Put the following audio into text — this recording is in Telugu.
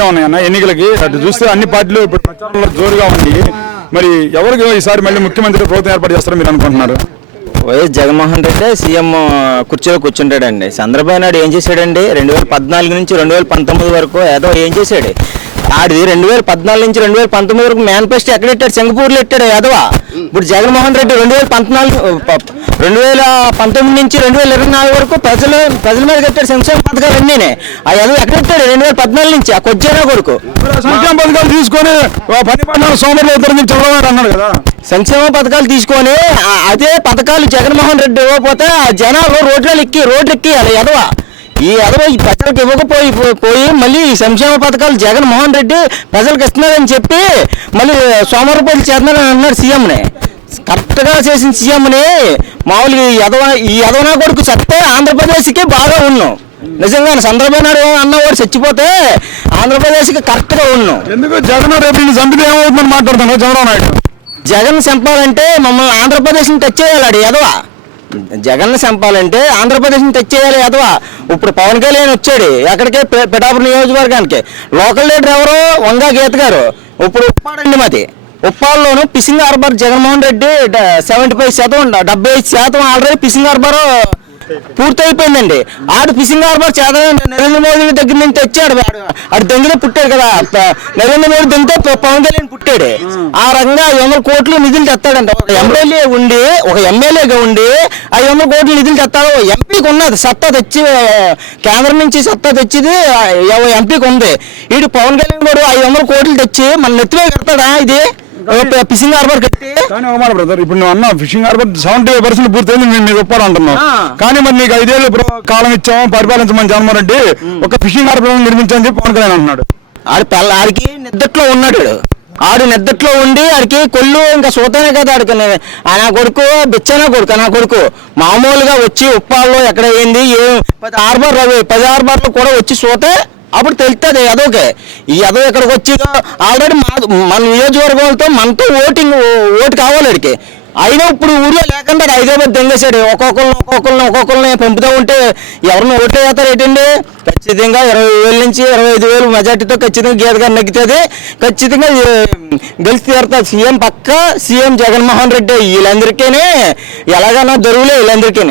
ఉన్నాయన్న ఎన్నికలకి అటు చూస్తే అన్ని పార్టీలు ఇప్పుడు ప్రచారంలో జోరుగా ఉంది. మరి ఎవరికి ఈసారి మళ్ళీ ముఖ్యమంత్రి ప్రభుత్వం ఏర్పాటు చేస్తారో మీరు అనుకుంటున్నారు? వైఎస్ జగన్మోహన్ రెడ్డి సీఎం కుర్చీలో కూర్చుంటాడండి. చంద్రబాబు నాయుడు ఏం చేశాడండి? 2014 నుంచి 2019 వరకు ఏదో ఏం చేశాడు? ఆడిది 2014 నుంచి 2019 వరకు మేనిఫెస్టో ఎక్కడ పెట్టాడు? సింగపూర్లో పెట్టాడు యాదవా. ఇప్పుడు జగన్మోహన్ రెడ్డి 2019 నుంచి 2024 వరకు ప్రజల మీద కట్టాడు సంక్షేమ పథకాలు అన్నీనే. ఆ యాదవ్ ఎక్కడ పెట్టాడు? 2014 నుంచి ఆ కొజ్జానా కొడుకు సంక్షేమ పథకాలు తీసుకొని పని పడిన సోమవారం చంద్రబాబు అన్నాడు కదా. సంక్షేమ పథకాలు తీసుకొని అదే పథకాలు జగన్మోహన్ రెడ్డి ఇవ్వకపోతే ఆ జనాలు రోడ్లు ఎక్కియాలి యాదవా. ఈ యాదవ ఈ ప్రజలకు ఇవ్వకపోయి మళ్ళీ ఈ సంక్షేమ పథకాలు జగన్మోహన్ రెడ్డి ప్రజలకు ఇస్తున్నారని చెప్పి మళ్ళీ సోమవారపల్లి చేస్తున్నారని అన్నాడు సీఎంని. కరెక్ట్గా చేసిన సీఎంని మామూలుగా ఈ యదవనా కొడుకు చస్తే ఆంధ్రప్రదేశ్కి బాగా ఉన్నాం. నిజంగా చంద్రబాబు నాయుడు అన్నవాడు చచ్చిపోతే ఆంధ్రప్రదేశ్కి కరెక్ట్గా ఉన్నాం. ఎందుకు జగన్ రేపు చంపితే ఏమవుతుందని మాట్లాడుతున్నాడు చంద్రబాబు నాయుడు? జగన్ చంపాలంటే మమ్మల్ని ఆంధ్రప్రదేశ్ని టచ్ చేయాలి యాదవా. జగన్ చంపాలంటే ఆంధ్రప్రదేశ్ని టచ్ చేయాలి యాదవా. ఇప్పుడు పవన్ కళ్యాణ్ వచ్చాడు ఎక్కడికి? పిఠాపురం నియోజకవర్గానికి. లోకల్ లీడర్ ఎవరు? వంగా గీత గారు. ఇప్పుడు ఉప్పాడండి మాది. ఉప్పాడులోను fishing harbour Jaganmohan Reddy 75%, 75% already fishing harbour పూర్తయిపోయిందండి. ఆడు ఫిషింగ్ హార్బర్ నరేంద్ర మోదీ దగ్గర నుంచి తెచ్చాడు. ఆడు దొంగనే పుట్టాడు కదా. నరేంద్ర మోదీ దొంగతో పవన్ కళ్యాణ్ పుట్టాడు. ఆ రకంగా 500 కోట్లు నిధులు తెస్తాడంట. ఒక ఎమ్మెల్యేగా ఉండి 500 కోట్లు నిధులు తెస్తాడు. ఎంపీకి ఉన్నది సత్తా తెచ్చి, కేంద్రం నుంచి సత్తా తెచ్చిది ఎంపీకి ఉంది. వీడు పవన్ కళ్యాణ్ కూడా 500 కోట్లు తెచ్చి మన నెత్తిలో కడతాడా? ఇది ఫిషింగ్ హార్బర్ కట్టి. కానీ అవమాన బ్రదర్, ఇప్పుడు నువ్వు అన్నా ఫిషింగ్ హార్బర్ 75% పూర్తయింది, మేము మీకు ఒప్పాడు అంటున్నావు. కానీ మరి నీకు 5 ఏళ్ళు కాలం ఇచ్చాము పరిపాలించమని జగన్మోహన్ రెడ్డి, ఒక ఫిషింగ్ హార్బర్ నిర్మించని చెప్పి పవన్ కళ్యాణ్ అంటున్నాడు. ఆడికి నిద్దట్లో ఉన్నాడు. ఆడు నిద్దట్లో ఉండి ఆడికి కొల్లు ఇంకా సూతానే కదా ఆడికి. నా కొడుకు బిచ్చనా కొడుకు. నా కొడుకు మామూలుగా వచ్చి ఉప్పాల్లో ఎక్కడ అయింది 10 హార్బర్లు కూడా వచ్చి సూతే అప్పుడు తెలుస్తుంది యదవకే. ఈ యదవ ఇక్కడికి వచ్చి ఆల్రెడీ మన నియోజకవర్గాలతో మనతో ఓటు కావాలి అడికి. అయినా ఇప్పుడు ఊర్లో లేకుండా హైదరాబాద్ దెంగేశాడు. ఒక్కొక్కరిని పంపుతూ ఉంటే ఎవరిని ఓట్లు వేస్తారు ఏంటండి? ఖచ్చితంగా 20,000 నుంచి 25,000 మెజార్టీతో ఖచ్చితంగా గీత గారు నెగ్గుతుంది. ఖచ్చితంగా గెలిచి తీరుతుంది సీఎం పక్క. సీఎం జగన్మోహన్ రెడ్డి వీళ్ళందరికీ ఎలాగైనా దొరుకులే వీళ్ళందరికీ.